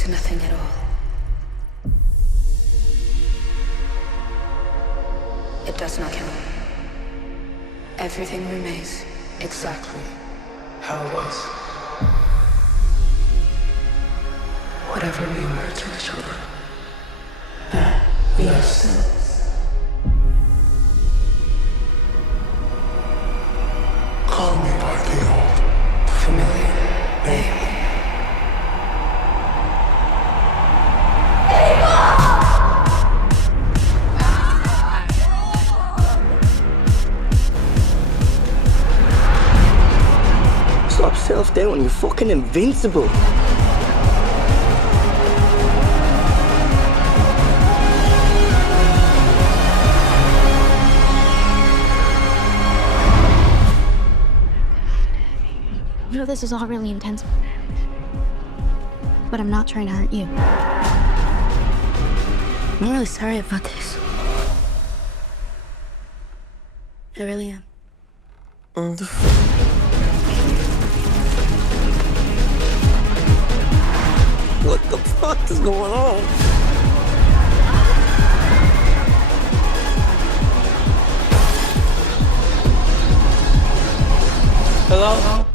to nothing at all. It does not count. Everything remains exactly how it was. Whatever we were to each other, that we are still. Call me by the old, familiar name. Stop self-doubting, you're fucking invincible. I know this is all really intense, but I'm not trying to hurt you. I'm really sorry about this. I really am. What the fuck is going on? Hello?